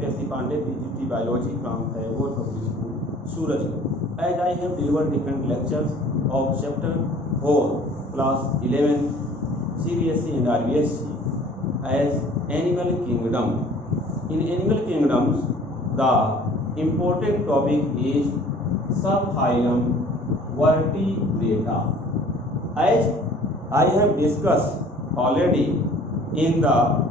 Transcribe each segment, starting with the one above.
K.C. Pandey, PGT Biology from Tagore Public School, Surajpur. As I have delivered different lectures of Chapter 4, Class 11, CBSE and RBSE as Animal Kingdom. In Animal Kingdoms, the important topic is subphylum Vertebrata. As I have discussed already in the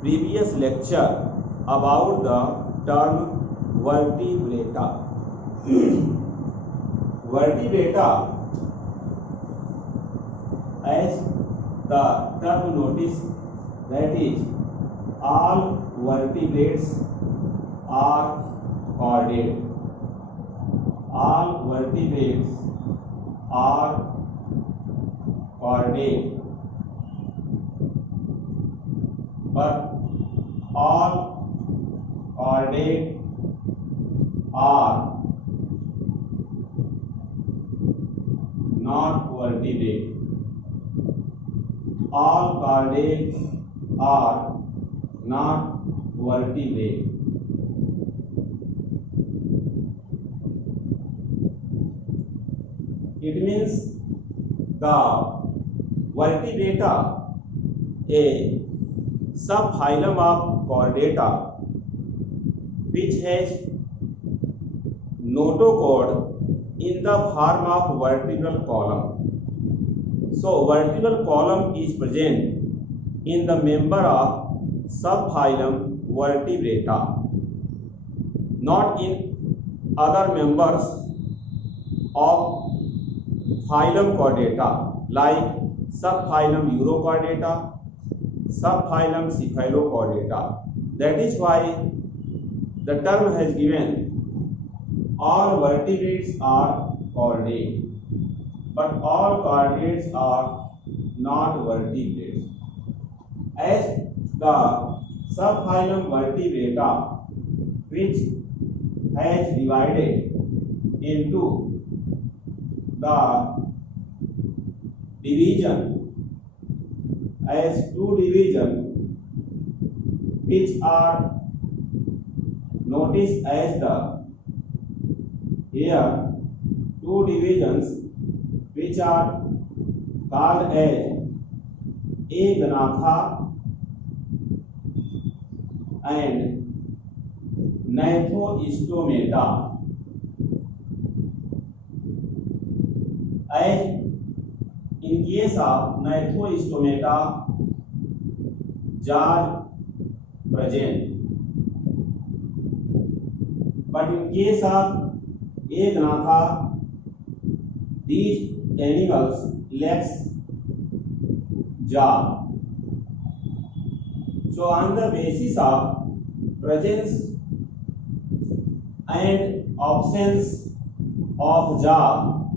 previous lecture about the term vertebrata. Vertebrata, as the term notice, that is all vertebrates are chordate. All vertebrates are chordate, but all chordate are not vertebrate. All chordates are not vertebrate. It means the vertebrata, a subphylum of chordata, which has notochord in the form of vertebral column. So vertebral column is present in the member of subphylum Vertebrata, not in other members of phylum Chordata like subphylum Urochordata, subphylum Cephalochordata. That is why the term has given all vertebrates are chordate, but all chordates are not vertebrates. As the subphylum Vertebrata, which has divided into the division as two divisions, which are noticed as the here two divisions which are called as Aganatha and Gnathostomata. As in case of Gnathostomata, jaws present, but in case of Aganatha, these animals lacks jaw. So on the basis of presence and absence of jaw,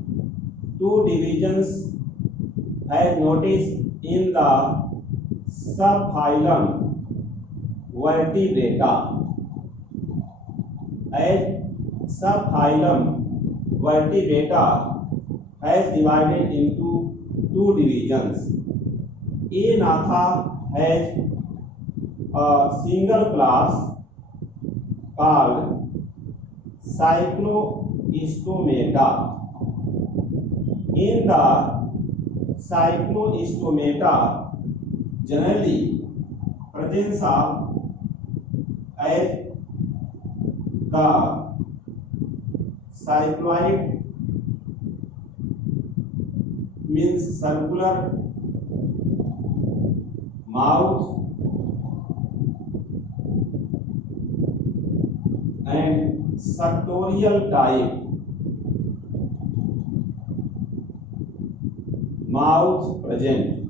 two divisions have noticed in the subphylum Vertebrata. As subphylum Vertebrata has divided into two divisions. Aganatha has a single class called Cyclostomata. In the Cyclostomata, generally presence of as the cycloid means circular mouth and sartorial type mouth present.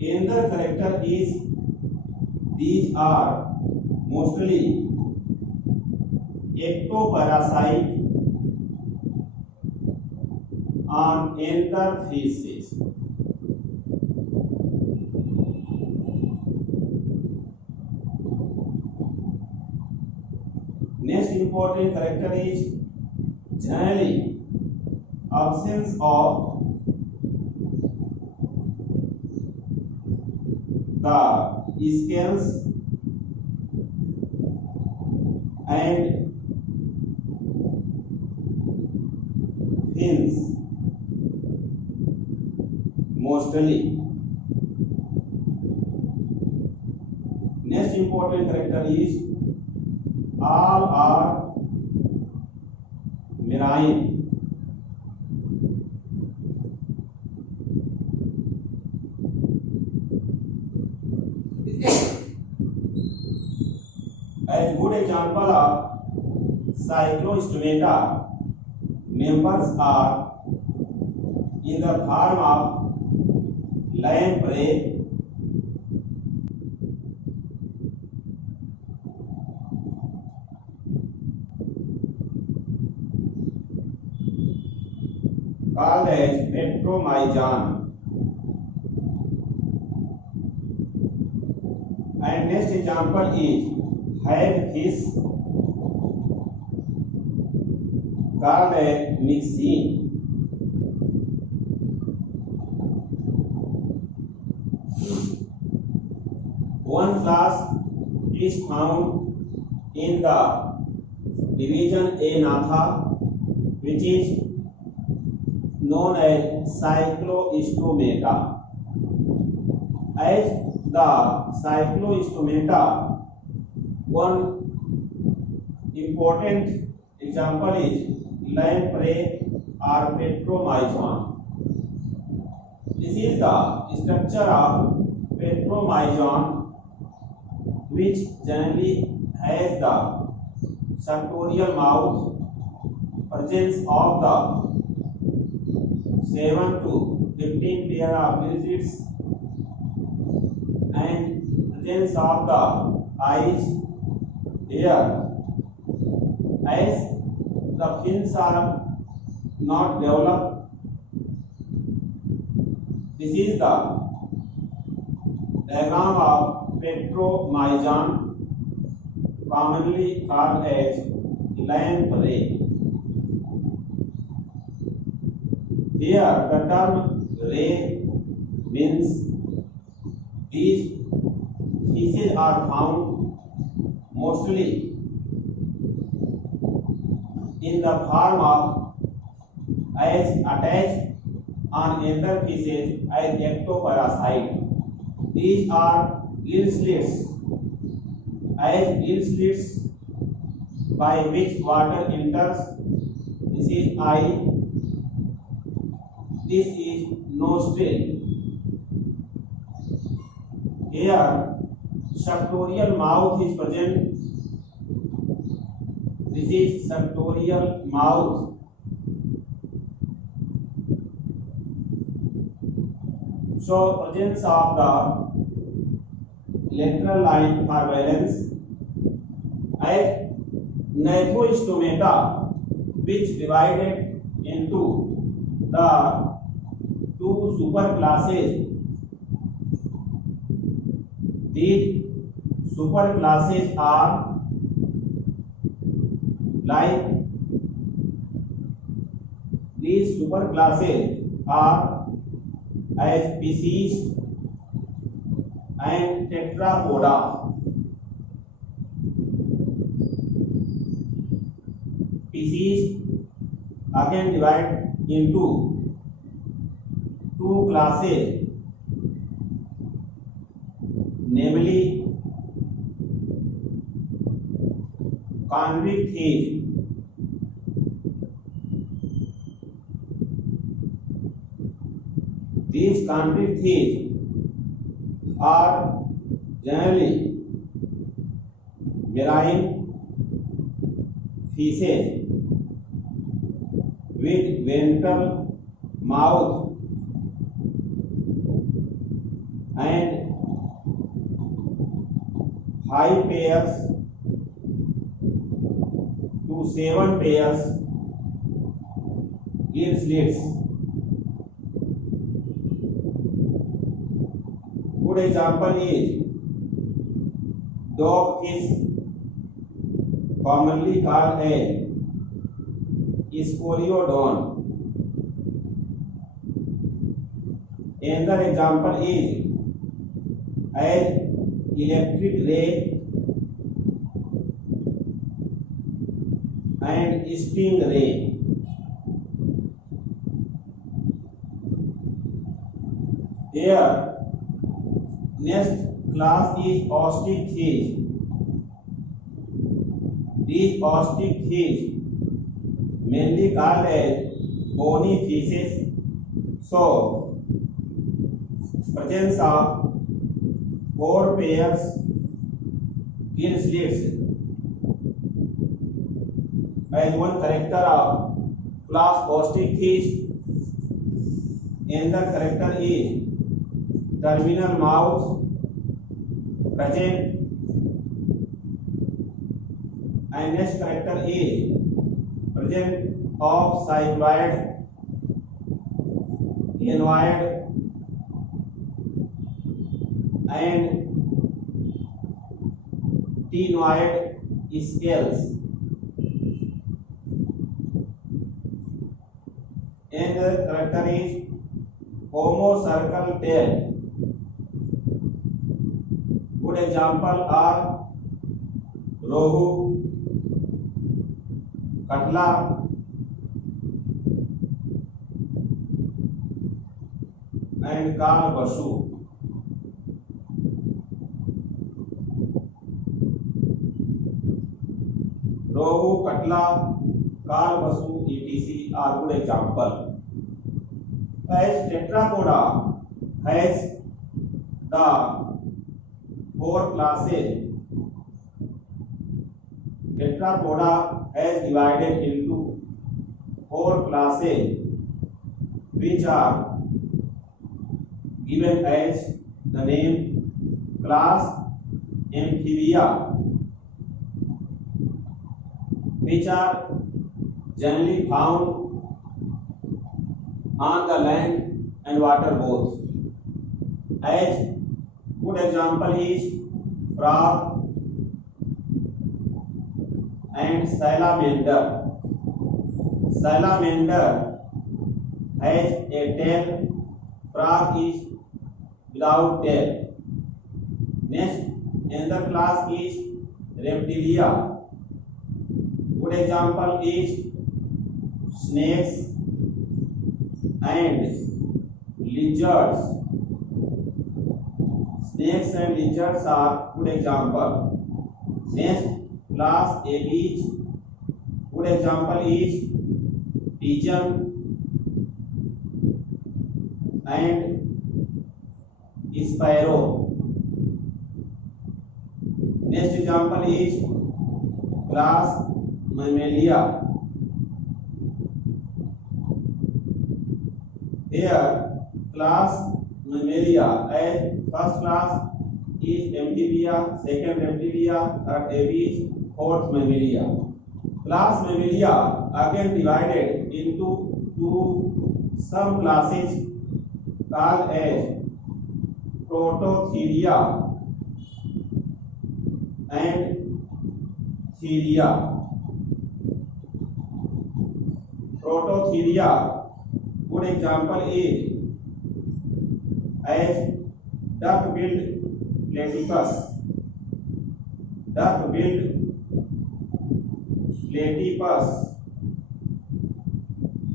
Another character is these are mostly ectoparasite on anther fishes. Next important character is generally absence of the scales and fins mostly. Next important character is all are marine. As good example of Cyclostomata, members are in the form of lamprey, called as Petromyzon. And next example is hagfish, called as Myxine. One class is found in the division Anatha, which is known as Cyclostomata. As the Cyclostomata, one important example is lamprey or Petromyzon. This is the structure of Petromyzon, which generally has the sartorial mouth, presence of the 7 to 15 pair of digits, and presence of the eyes here. As the fins are not developed, this is the diagram of Petromyzon, commonly called as lamprey. Here the term ray means these fishes are found mostly in the form of as attached on other fishes as ectoparasite. These are gill slits, as gill slits by which water enters. This is eye, this is nostril. Here sartorial mouth is present. This is sartorial mouth. So presence of the lateral line for valence. As Gnathostomata, which divided into the two superclasses. These superclasses are like these superclasses are as species and tetrapoda. Species again divide into two classes, namely convict fish. These convict fish are generally marine fishes with ventral mouth and 5 pairs to 7 pairs gill slits. Good example is dogfish, commonly called as Scoliodon. Another example is as electric ray and stingray. Here, next class is ostrich fish. These ostrich fish mainly called as bony fishes. So, presence of 4 pairs gill slits as one character of class ostrich fish. Another character is terminal mouth present, and next character is present of cycloid, canoid, and ctenoid scales. And the character is homocircle tail. Good example are rohu, katla, and kalbasu. Rohu, katla, kalbasu, etc. are good example. As tetrapoda has the 4 classes. Tetrapoda has divided into 4 classes, which are given as the name class Amphibia, which are generally found on the land and water both. As good example is frog and salamander. Salamander has a tail, frog is without tail. Next, another class is reptilia. Good example is snakes and lizards. Snakes and lizards are good example. Next class aves. Good example is pigeon and sparrow. Next example is class Mammalia. Here class Mammalia as first class is Amphibia, second Reptilia, third Aves, fourth Mammalia. Class Mammalia again divided into two subclasses called as Prototheria and Theria. Prototheria, good example is as duck-billed platypus. Duck-billed platypus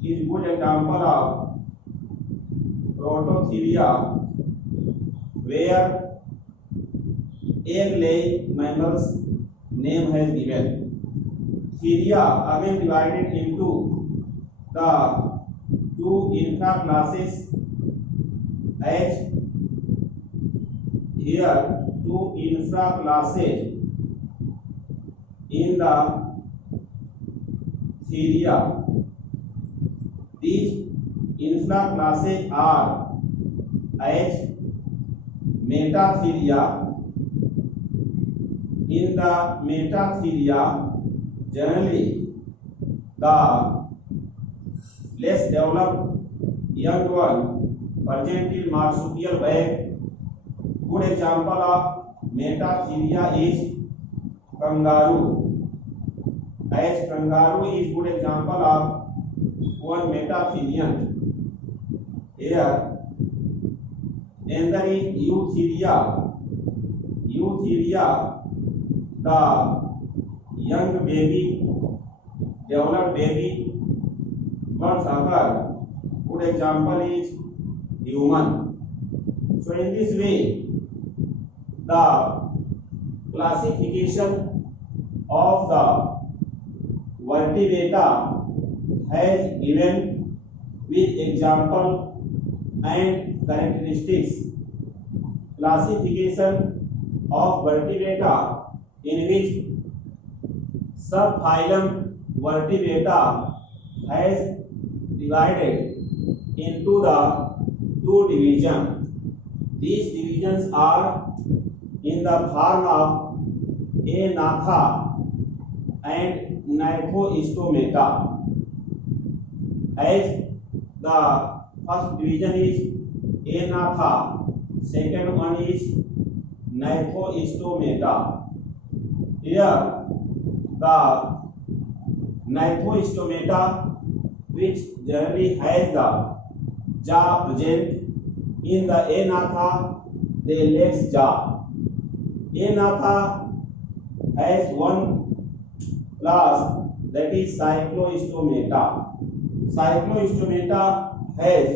is good example of Prototheria, where egg-laying mammals name has given. Theria again divided into the two infra classes, as here two infra classes in the Theria. These infra classes are as Metatheria. In the Metatheria, generally the less developed young one present in marsupial bag. Good example of Metatheria is kangaroo. As kangaroo is good example of one metatherian. Here another is Eutheria. eutheria, the young baby, developed baby once occur. Good example is human. So in this way, the classification of the vertebrata has given with example and characteristics. Classification of vertebrata in which subphylum vertebrata has divided into the two divisions. These divisions are in the form of Agnatha and Gnathostomata. As the first division is Agnatha, second one is Gnathostomata. Here the Gnathostomata, which generally has the jaw present. In the Agnatha, the legs jaw. Agnatha has one class, that is Cyclostomata. Cyclostomata has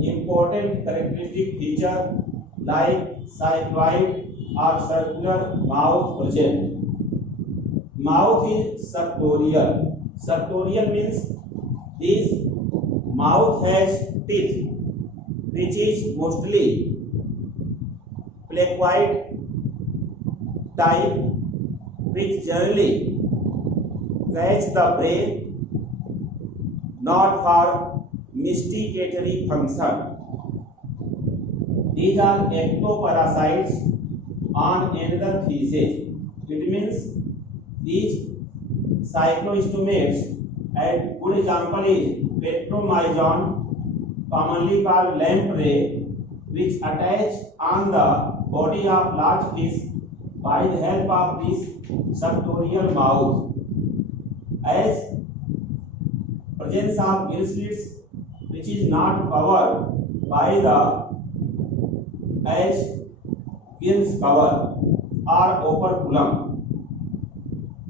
important characteristic feature like cycloid or circular mouth present. Mouth is suctorial. Suctorial means this mouth has teeth, which is mostly placoid type, which generally catch the prey, not for masticatory function. These are ectoparasites on another species. It means these cyclostomates, and good example is Petromyzon, commonly called lamprey, which attach on the body of large fish by the help of this suctorial mouth. As presence of gill slits, which is not covered by the as gills cover or operculum,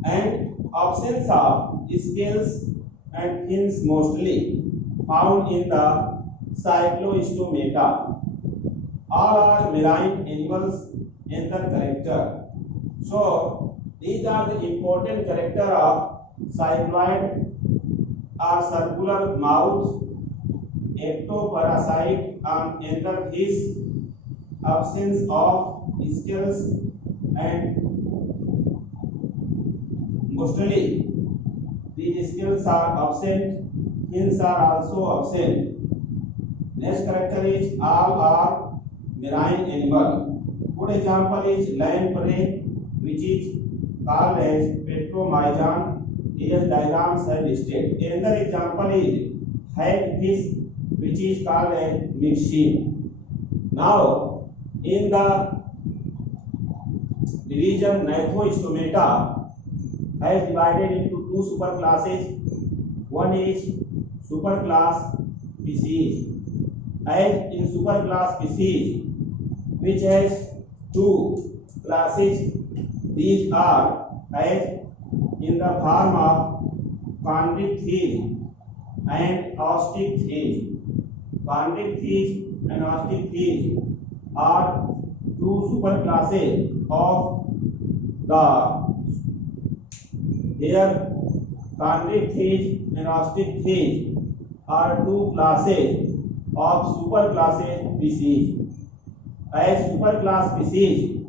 and absence of scales and fins mostly found in the Cyclostomata. All are marine animals in the character. So these are the important character of cycloid or circular mouth, ectoparasite on another fish, absence of scales, and mostly these scales are absent, fins are also absent. Next character is all are marine animal. Good example is lamprey, which is called as Petromyzon. Here diagrams are listed. Another example is hagfish, which is called as myxine. Now in the division Gnathostomata has divided into two superclasses. One is superclass species. As in superclass species, which has two classes, these are as in the form of chondric fish and ostrich fish. Chondric fish and ostrich fish are two superclasses of the here chondric fish and ostrich fish are two classes of superclasses species. As superclass species,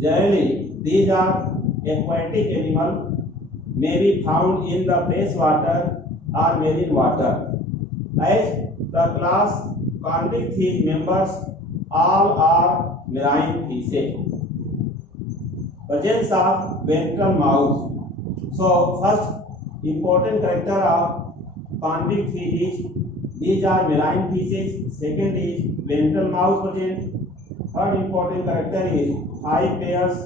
generally these are aquatic animal, may be found in the fresh water or marine water. As the class chondric fish members, all are marine fishes. Presence of ventral mouth. So first important character of chondric fish is these are marine fishes. Second is ventral mouth present. Third important character is 5 pairs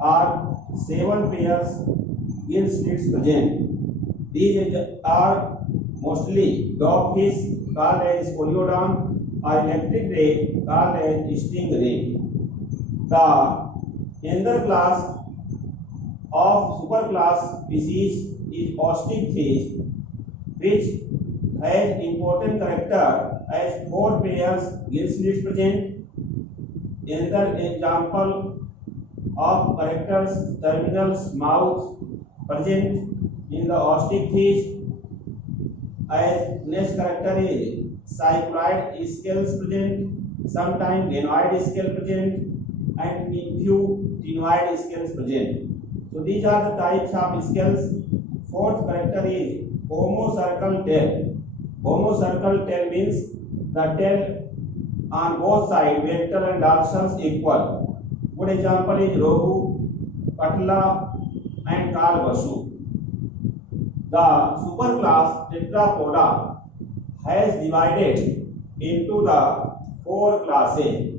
or 7 pairs gill slits present. These are mostly dogfish called as Scoliodon or electric ray called as stingray. The Another class of superclass species is Osteichthyes, which has important character as four pairs gill slits present. Another example of characters terminals mouth present in the Osteichthyes. As next character is cycloid scales present, sometimes ganoid scale present, and in few ctenoid scales present. So these are the types of scales. Fourth character is homocircle tail. Homocircle tail means the tail on both sides, ventral and dorsal, equal. Good example is rohu, katla, and kalbasu. The superclass Tetrapoda has divided into the four classes.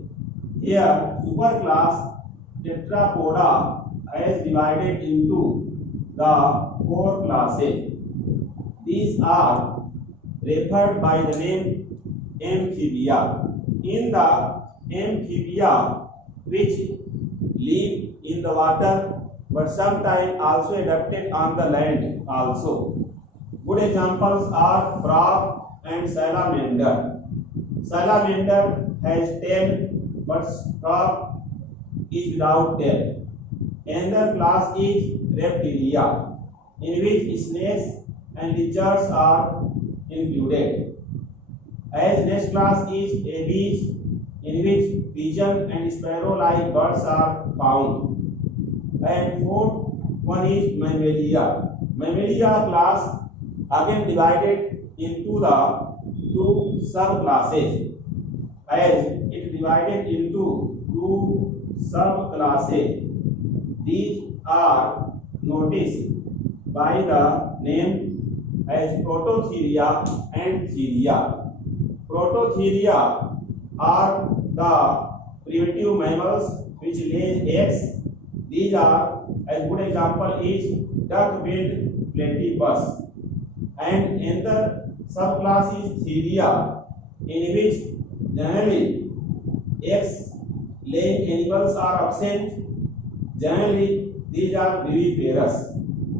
Here, superclass Tetrapoda has divided into the four classes. These are referred by the name amphibia. In the amphibia, which live in the water but sometimes also adapted on the land also. Good examples are frog and salamander. Salamander has tail but frog is without tail. Another class is reptilia, in which snakes and lizards are included. As next class is aves, in which pigeon and sparrow-like birds are found. And fourth one is Mammalia. Mammalia class again divided into the two subclasses, as it divided into two subclasses. These are noticed by the name as Prototheria and Theria. Prototheria are the primitive mammals which lay eggs. These are, as good example is duck-billed platypus. And another subclass is Theria, in which generally eggs-laying animals are absent. Generally, these are viviparous.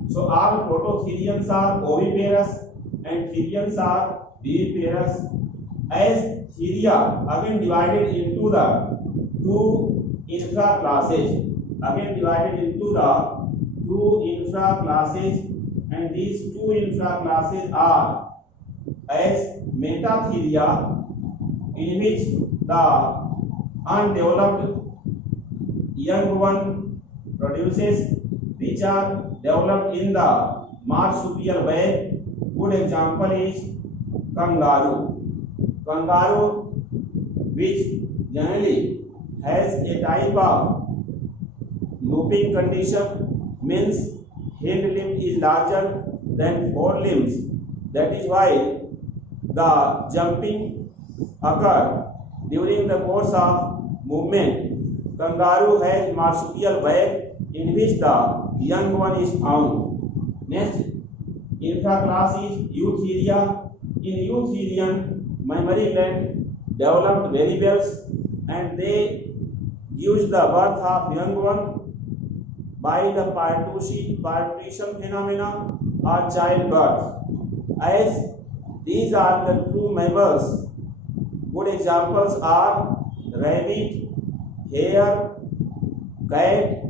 So all prototherians are oviparous and therians are viviparous. As Theria again divided into the two infra classes. Again divided into the two infra classes, and these two infra classes are as Metatheria, in which the undeveloped young one produces, which are developed in the marsupial bag. Good example is kangaroo. Kangaroo, which generally has a type of looping condition, means hind limb is larger than forelimbs. That is why the jumping occur during the course of movement. Kangaroo has marsupial bag in which the young one is found. Next infra class is Eutheria. In Eutherian, mammary gland developed very well, and they use the birth of young one by the partition phenomena or childbirth. As these are the true mammals, good examples are rabbit, hare, cat,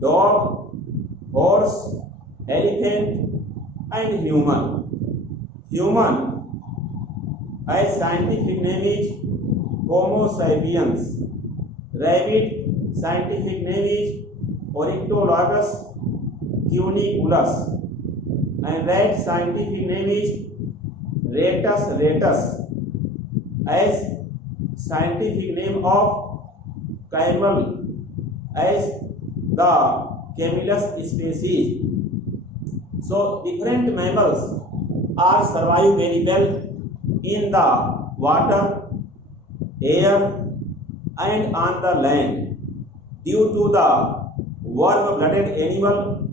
dog, horse, elephant, and human. Human, as scientific name is Homo sapiens. Rabbit, scientific name is Ornithologus cuniculus, and rat, scientific name is Ratus ratus, as scientific name of camel, as the Camelus species. So different mammals are survive very well in the water, air, and on the land due to the warm-blooded animal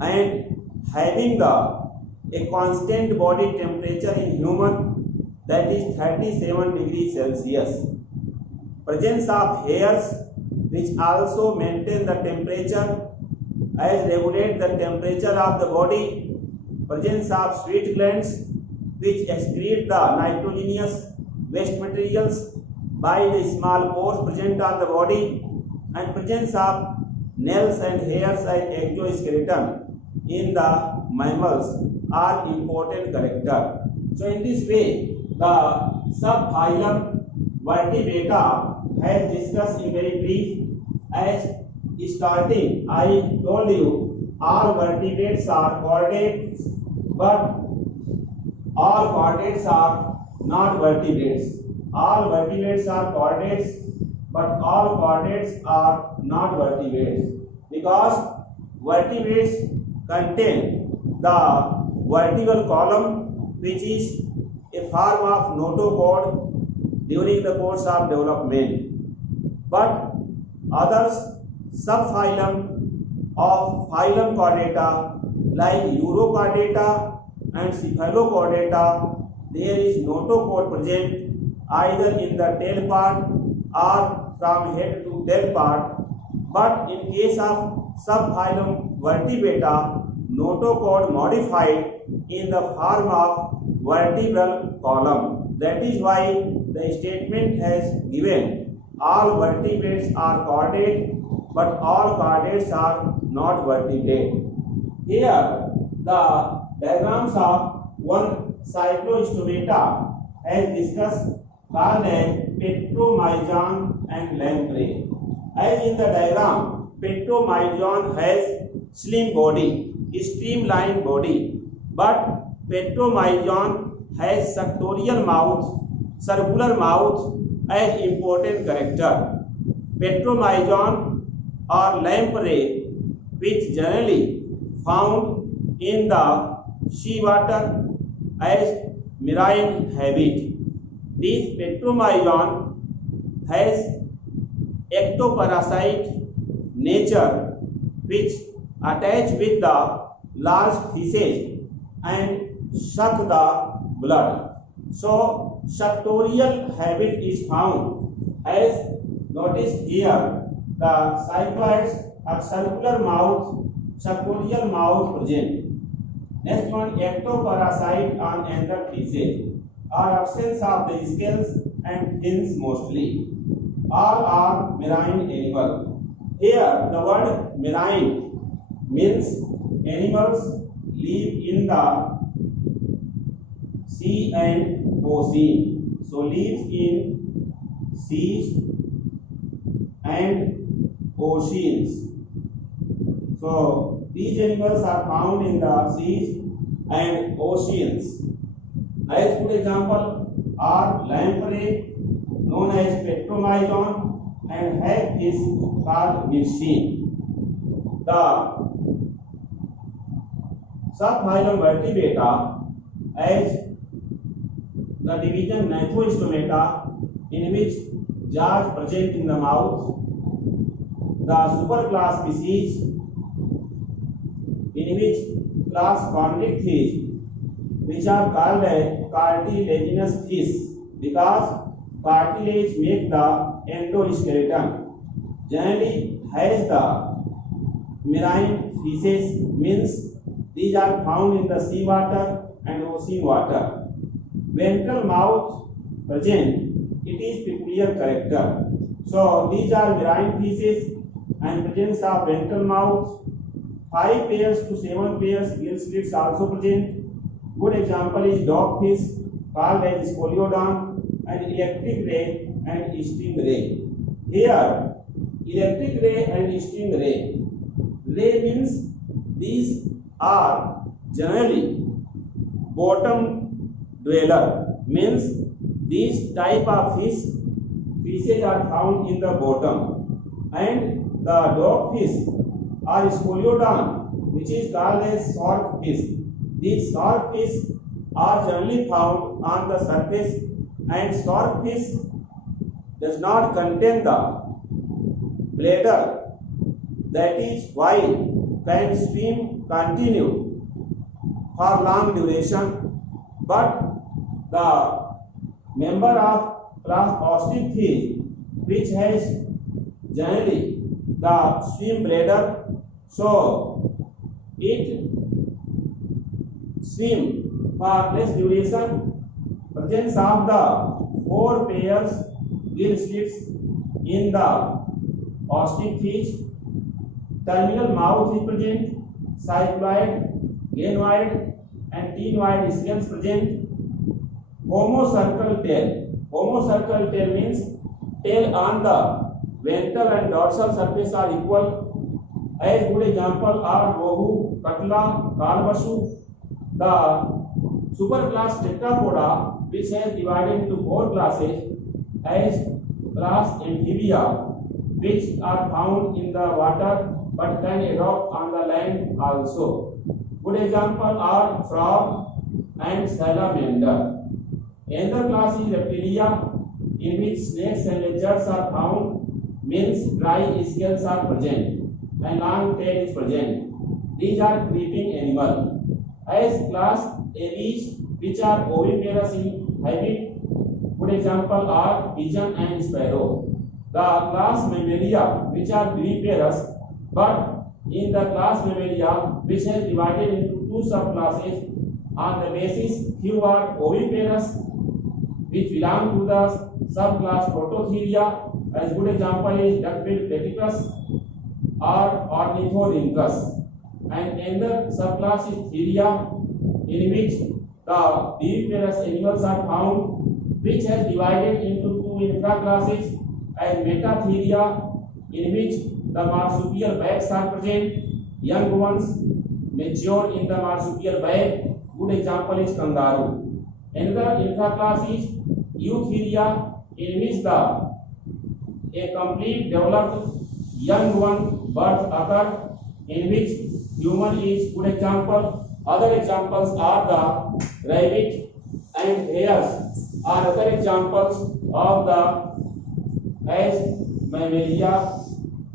and having a constant body temperature in human, that is 37 degrees Celsius. Presence of hairs which also maintain the temperature as regulate the temperature of the body, presence of sweat glands which excrete the nitrogenous waste materials by the small pores present on the body, and presence of nails and hairs and exoskeleton in the mammals are important character. So in this way, the subphylum Vertebrata has discussed in very brief. As starting, I told you all vertebrates are chordates, but all chordates are not vertebrates. All vertebrates are chordates, but all chordates are not vertebrates, because vertebrates contain the vertebral column, which is a form of notochord during the course of development. But others subphylum of phylum Chordata like Urochordata and Cephalochordata, there is notochord present either in the tail part or from head to tail part. But in case of subphylum Vertebrata, notochord modified in the form of vertebral column. That is why the statement has given all vertebrates are chordate, but all chordates are not vertebrate. Here the diagrams of one cyclostomata as discussed called as Petromyzon and lamprey. As in the diagram, Petromyzon has slim body, streamlined body, but Petromyzon has sartorial mouth, circular mouth as important character. Petromyzon or lamprey, which generally found in the seawater as marine habit. This Petromyzon has ectoparasite nature, which attach with the large fishes and suck the blood. So suctorial habit is found, as noticed here. The cycloids have circular mouth, suctorial mouth present. Next one, ectoparasite on another fishes or absence of the scales and fins mostly. All are marine animal. Here the word marine means animals live in the sea and ocean. So lives in seas and oceans. So these animals are found in the seas and oceans. As good example are lamprey, known as Petromyzon, and hag is called myrsine. The subphylum Vertebrata as the division Gnathostomata, in which jaws present in the mouth. The superclass species, in which class Chondrichthyes, which are called as cartilaginous fish, because cartilage make the endoskeleton. Generally has the marine fishes, means these are found in the sea water and ocean water. Ventral mouth present, it is peculiar character. So these are marine fishes and presence of ventral mouth. 5 pairs to 7 pairs gill slits also present. Good example is dogfish called as Scoliodon, and electric ray and stingray. Here electric ray and stingray. Ray means these are generally bottom dweller, means these type of fishes are found in the bottom, and the dogfish or Scoliodon, which is called as swordfish. These swordfish are generally found on the surface, and swordfish does not contain the bladder. That is why can swim continue for long duration. But the member of class Osteichthyes, which has generally the swim bladder, so it swim for less duration. Presence of the 4 pairs gill slits in the ostick fish. Terminal mouth is present. Cycloid, ganoid and tenoid scales present. Homocircle tail. Homocircle tail means tail on the ventral and dorsal surface are equal. As good example are rohu, katla, kalbasu. The superclass Tetrapoda, which has divided into 4 classes, as class Amphibia, which are found in the water but can adopt on the land also. Good example are frog and salamander. Another class is Reptilia, in which snakes and lizards are found, means dry scales are present and long tail is present. These are creeping animals. As class Aves, which are oviparous in habit. Good example are pigeon and sparrow. The class Mammalia, which are viviparous, but in the class Mammalia, which has divided into 2 subclasses on the basis few are oviparous, which belong to the subclass Prototheria. As good example is duck-billed platypus or Ornithorhynchus. And another subclass is Theria, in which the viviparous animals are found, which has divided into 2 infraclasses as Metatheria, in which the marsupial bags are present, young ones mature in the marsupial bag. Good example is kangaroo. Another infraclass is Eutheria, in which a complete developed young one birth occur, in which human is good example. Other examples are the rabbit and hares are other examples of the as Mammalia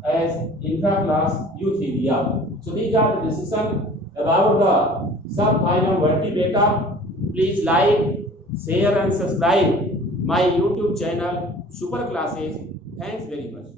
as infraclass Eutheria. So these are the discussion about the subphylum Vertebrata. Please like, share and subscribe my YouTube channel Super Classes. Thanks very much.